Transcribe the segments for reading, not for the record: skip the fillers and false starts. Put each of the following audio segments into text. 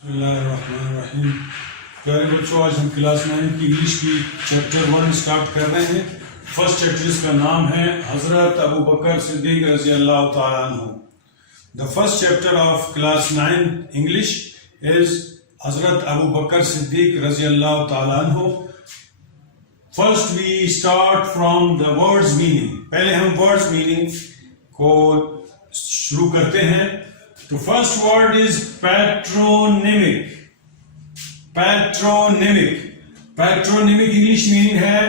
बिस्मिल्लाहिर्रहमानिर्रहीम। प्यारे बच्चों, आज हम क्लास 9 की इंग्लिश की चैप्टर 1 स्टार्ट कर रहे हैं। फर्स्ट चैप्टर जिसका नाम है हजरत अबू बकर सिद्दीक रज़ी अल्लाह तआला अन्हु। The first chapter of class 9 English is Hazrat Abu Bakr Siddiq रज़ी अल्लाह तआला अन्हु। First we start from the words meaning. पहले हम वर्ड्स मीनिंग को शुरू करते हैं। तो first word is patronymic. Patronymic patronymic English meaning है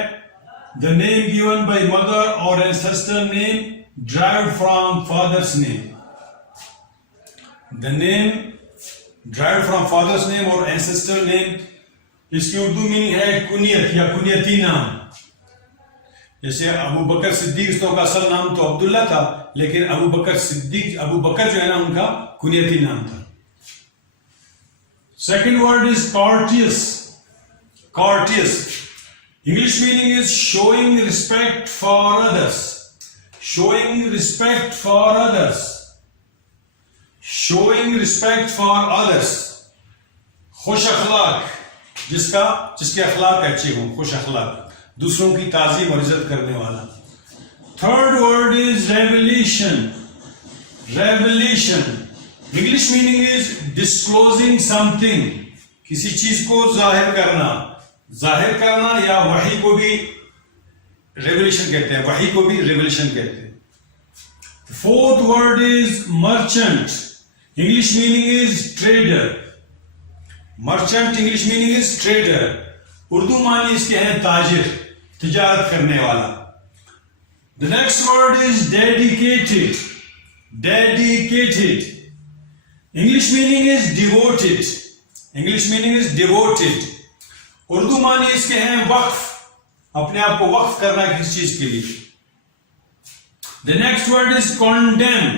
the name given by mother और ancestor name derived from father's name. The name derived from father's name और एंसेस्टर नेम। इसकी उर्दू मीनिंग है कुनियत या कुनियती नाम। जैसे अबू बकर सिद्दीक का असल नाम तो अब्दुल्ला था, लेकिन अबू बकर सिद्दीक अबू बकर जो है ना उनका कुनियती नाम था। Second word is courteous. Courteous English meaning is showing respect for others. Showing respect for others. Showing respect for others. खुश अखलाक, जिसके अखलाक अच्छे हों, खुश अखलाक, दूसरों की ताजीम और इज्जत करने वाला। Third word is revolution. Revolution English meaning is disclosing something. किसी चीज को जाहिर करना। जाहिर करना या वही को भी रेवल्यूशन कहते हैं, वही को भी रेवल्यूशन कहते हैं। Fourth word is merchant. English meaning is trader. Merchant English meaning is trader. Urdu मानी इसके हैं ताजिर, तिजारत करने वाला। The next word is dedicated. Dedicated English meaning is devoted. English meaning is devoted. Urdu मानी इसके हैं वक्फ, अपने आप को वक्फ करना किसी चीज के लिए। The next word is condemn.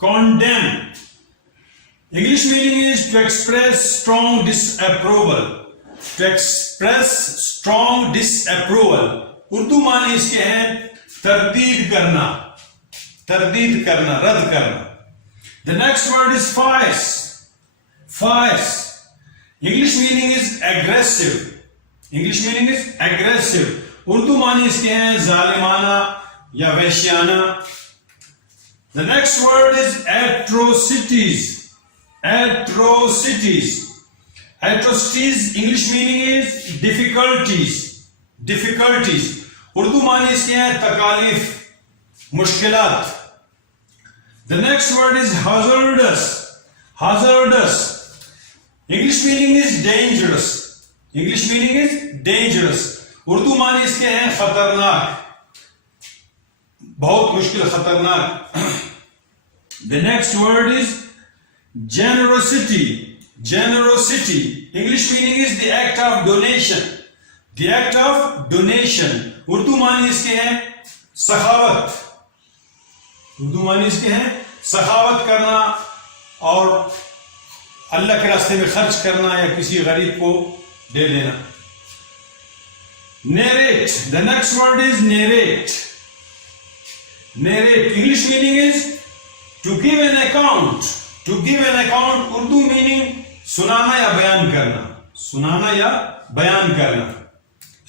Condemn English meaning is to express strong disapproval. To express strong disapproval. Urdu मानी इसके हैं तरदीद करना, तरदीद करना, रद्द करना। The next word is fierce. Fierce English meaning is aggressive. English meaning is aggressive. Urdu मानी इसके हैं जालिमाना या वैश्याना। The next word is atrocities. Atrocities atrocities English meaning is difficulties. Difficulties Urdu मानी इसके हैं तकालीफ, मुश्किलात। The next word is hazardous। hazardous English meaning is dangerous. English meaning is dangerous. Urdu मानी इसके हैं खतरनाक, बहुत मुश्किल, खतरनाक। The next word is generosity। generosity English meaning is the act of donation। the act of donation Urdu मानी इसके हैं सखावत। उर्दू मानी इसके हैं सखावत करना और अल्लाह के रास्ते में खर्च करना या किसी गरीब को दे देना। narrate the next word is narrate। narrate English meaning is to give an account। To give an account Urdu meaning सुनाना या बयान करना। सुनाना या बयान करना,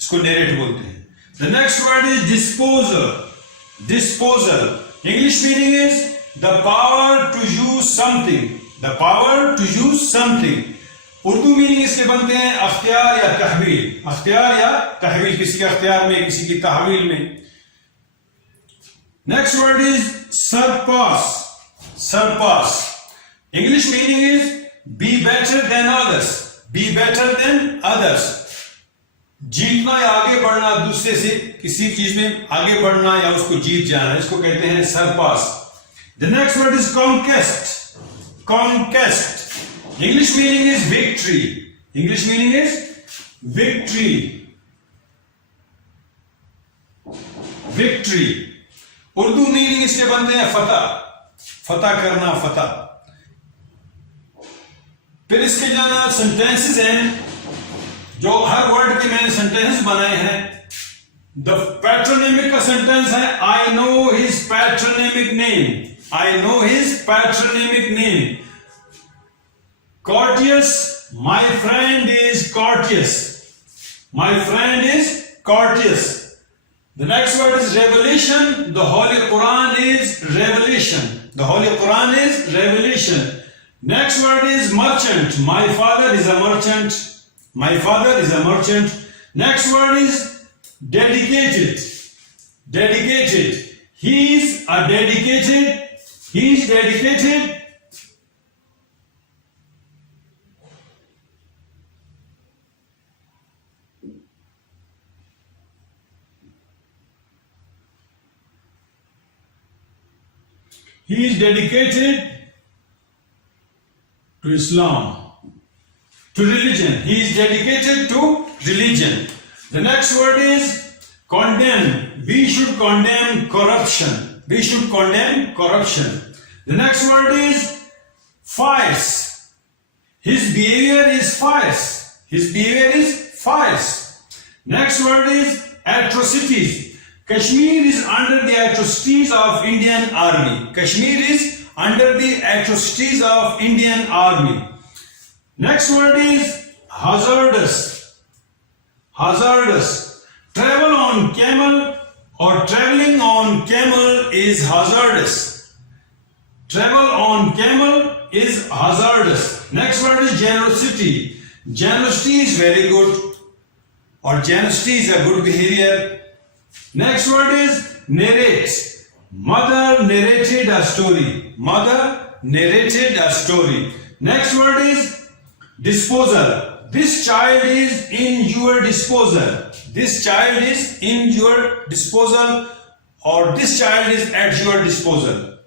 इसको नरेट बोलते हैं। The next word is disposal. Disposal English meaning is the power to use something. The power to use something Urdu meaning इसके बनते हैं अख्तियार या तहवील। अख्तियार या तहवील, किसी के अख्तियार में, किसी की तहवील में। Next word is surpass. Surpass English meaning is be better than others। be better than others जीतना या आगे बढ़ना, दूसरे से किसी चीज में आगे बढ़ना या उसको जीत जाना, इसको कहते हैं Sarpass. The next word is conquest। conquest English meaning is victory। English meaning is victory। victory Urdu meaning इसके बनते हैं फतह। फतह करना, फतह। फिर इसके जो सेंटेंसेस हैं, जो हर वर्ड के मैंने सेंटेंस बनाए हैं। द पैट्रोनिमिक का सेंटेंस है I know his patronymic name. I know his patronymic name. Courteous. My friend is courteous. My friend is courteous. The next word is revelation. The Holy Quran is revelation. The Holy Quran is revelation. Next word is merchant. My father is a merchant. My father is a merchant. Next word is dedicated. Dedicated. He is a dedicated. He is dedicated. He is dedicated to Islam, to religion. He is dedicated to religion. The next word is condemn. We should condemn corruption. We should condemn corruption. The next word is fierce. His behavior is fierce. His behavior is fierce. Next word is atrocities. Kashmir is under the atrocities of Indian Army. Kashmir is under the atrocities of Indian Army. Next word is hazardous. Hazardous. Travel on camel or traveling on camel is hazardous. Travel on camel is hazardous. Next word is generosity. Generosity is very good, or generosity is a good behavior. Next word is narrate. Mother narrated a story. Mother narrated a story. Next word is disposal. This child is in your disposal. This child is in your disposal, or this child is at your disposal.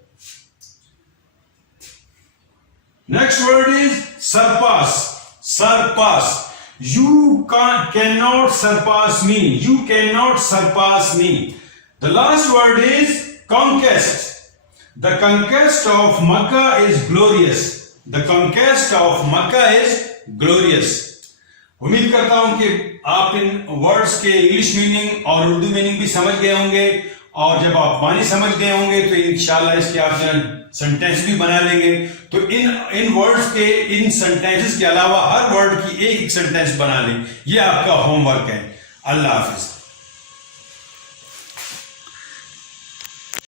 Next word is surpass. Surpass. You cannot surpass me. You cannot surpass me. The last word is conquest. The conquest of Makkah is glorious. The conquest of Makkah is glorious. उम्मीद करता हूं कि आप इन वर्ड्स के English meaning और उर्दू मीनिंग भी समझ गए होंगे, और जब आप मानी समझ गए होंगे तो इंशाल्लाह इसके आप सेंटेंस भी बना लेंगे. तो इन वर्ड्स के, इन सेंटेंसेस के अलावा हर वर्ड की एक सेंटेंस बना लें. ये आपका होमवर्क है. अल्लाह हाफिज.